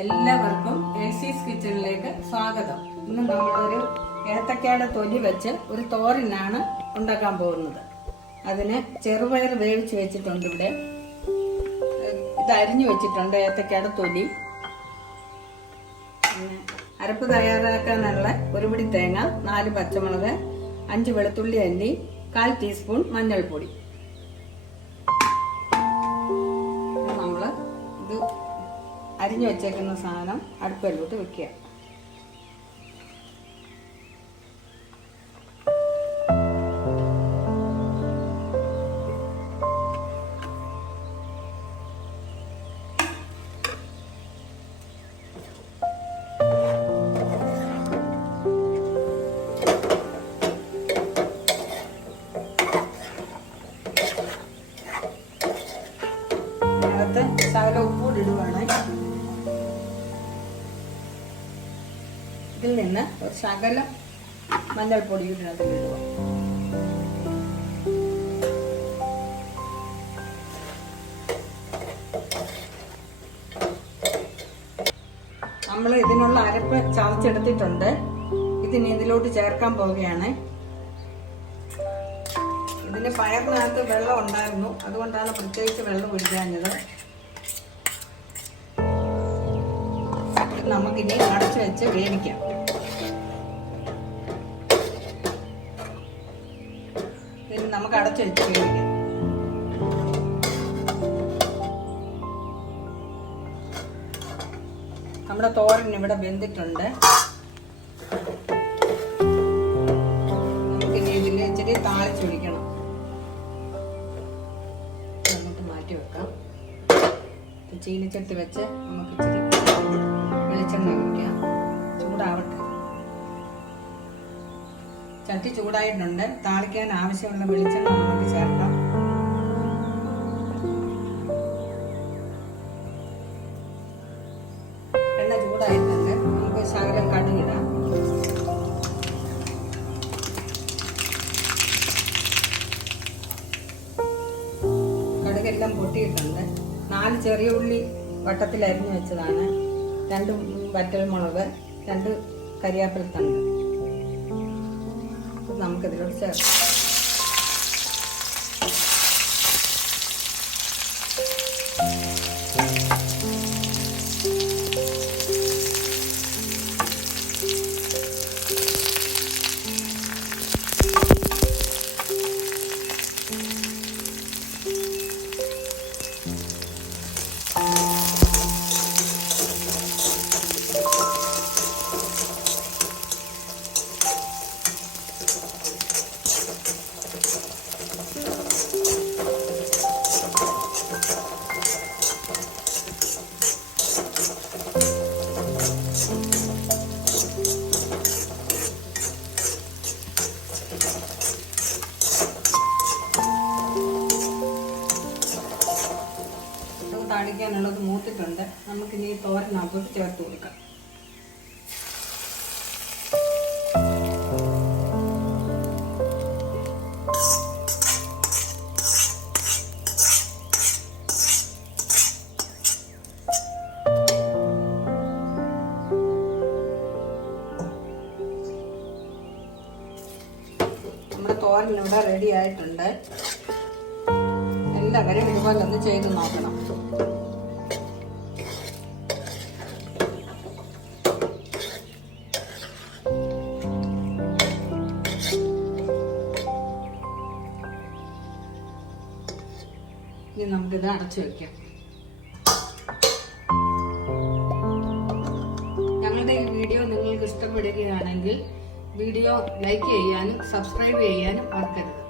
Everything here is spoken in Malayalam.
എല്ലാവർക്കും എൽസീസ് കിച്ചണിലേക്ക് സ്വാഗതം. ഇന്ന് നമ്മളൊരു ഏത്തക്കയുടെ തൊലി വെച്ച് ഒരു തോരനാണ് ഉണ്ടാക്കാൻ പോകുന്നത്. അതിന് ചെറുപയർ വേവിച്ച് വെച്ചിട്ടുണ്ട്. ഇവിടെ ഇത് അരിഞ്ഞു വെച്ചിട്ടുണ്ട് ഏത്തക്കയുടെ തൊലി. പിന്നെ അരപ്പ് തയ്യാറാക്കാനുള്ള ഒരു പിടി തേങ്ങ, 4 പച്ചമുളക്, 5 വെളുത്തുള്ളി അല്ലി, 1/4 ടീസ്പൂൺ മഞ്ഞൾപ്പൊടി. നമ്മള് ഇത് അരിഞ്ഞു വെച്ചേക്കുന്ന സാധനം അടുപ്പിലോട്ട് വെക്കുക. അതിനകത്ത് ശകലം ഉപ്പൂടി ഇടുവാണ്. ഇതിൽ നിന്ന് ഒരു ശകലം മഞ്ഞൾപ്പൊടി ഇതിനകത്ത് ഇടുക. നമ്മൾ ഇതിനുള്ള അരപ്പ് ചതച്ചെടുത്തിട്ടുണ്ട്. ഇതിന് ഇതിലോട്ട് ചേർക്കാൻ പോവുകയാണ്. ഇതിന് പയറിനകത്ത് വെള്ളം ഉണ്ടായിരുന്നു, അതുകൊണ്ടാണ് പ്രത്യേകിച്ച് വെള്ളം ഒഴിക്കാഞ്ഞത്. നമുക്കിനി അടച്ചു വെച്ച് വേവിക്കാം. ഇതിന് നമുക്ക് അടച്ചു വെച്ച് വേവിക്കാം. നമ്മുടെ തോരൻ ഇവിടെ വെന്തിട്ടുണ്ട്. നമുക്കിനി ഇതിൽ ഇച്ചിരി താളിച്ചൊഴിക്കണം. നമുക്ക് മാറ്റി വെക്കാം. ചീനിച്ചട്ടി വെച്ച് നമുക്ക് ഇച്ചിരി വെളിച്ചെണ്ണ ഒഴിക്കാം. ചൂടാവട്ടെ. ചട്ടി ചൂടായിട്ടുണ്ട്. താളിക്കാൻ ആവശ്യമുള്ള വെളിച്ചെണ്ണ നമുക്ക് ചേർക്കാം. എണ്ണ ചൂടായിട്ടുണ്ട്. നമുക്ക് ശകലം കടുകിടാം. കടുകെല്ലാം പൊട്ടിയിട്ടുണ്ട്. 4 ചെറിയ ഉള്ളി വട്ടത്തിൽ അരിഞ്ഞു വെച്ചതാണ്, 2 വറ്റൽമുളക്, 2 കരിയാപ്പിലത്തണ്ട്. നമുക്കിതിലോട്ട് ചേർക്കാം. താളിക്കാനുള്ളത് മൂത്തിട്ടുണ്ട്. നമുക്കിനി തോരനകത്തോട്ട് ചേർത്ത് കൊടുക്കാം. നമ്മുടെ തോരൻ ഇവിടെ റെഡി ആയിട്ടുണ്ട്. എല്ലാവരും ഇതുപോലെ ഒന്ന് ചെയ്ത് നോക്കണം. ഇനി നമുക്കിത് അടച്ചു വെക്കാം. ഞങ്ങളുടെ ഈ വീഡിയോ നിങ്ങൾക്ക് ഇഷ്ടപ്പെടുകയാണെങ്കിൽ വീഡിയോ ലൈക്ക് ചെയ്യാനും സബ്സ്ക്രൈബ് ചെയ്യാനും മറക്കരുത്.